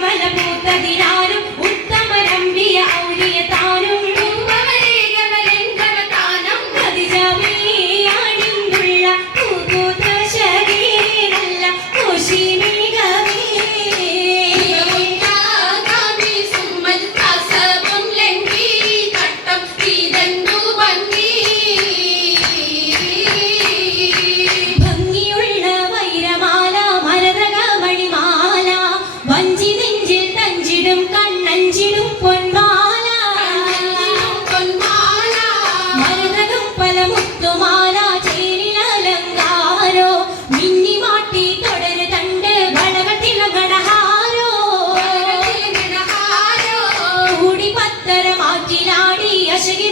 പൂമല പൂത്തതിനാ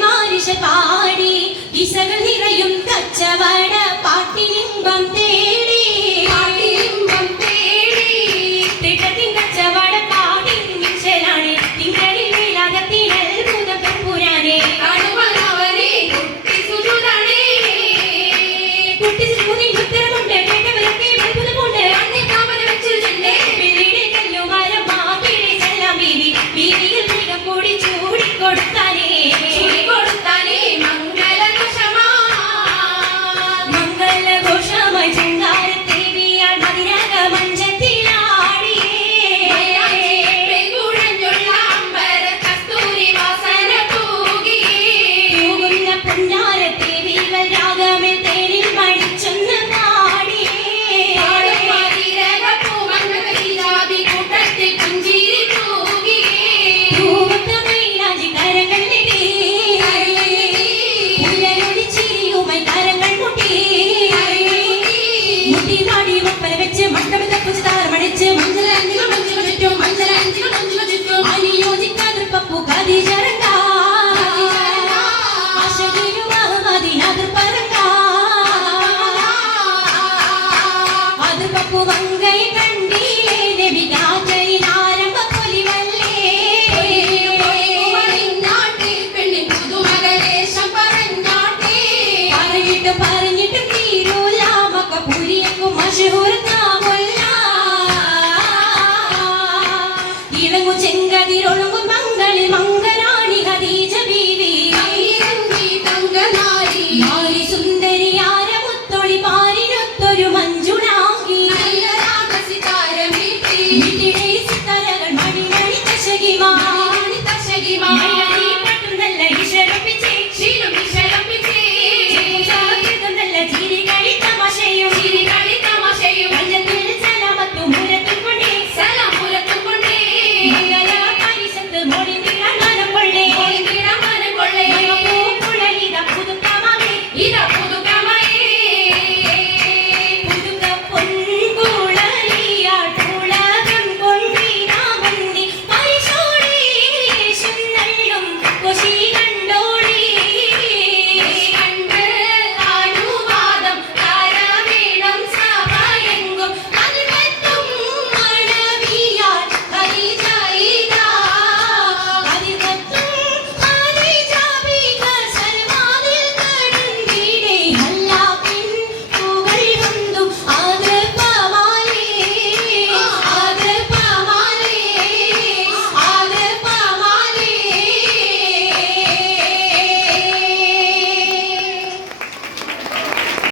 മാരിശ പാടി കിസകൾ നിറയും കച്ചവട പാട്ടിനിമ്പം തേടി. Hatice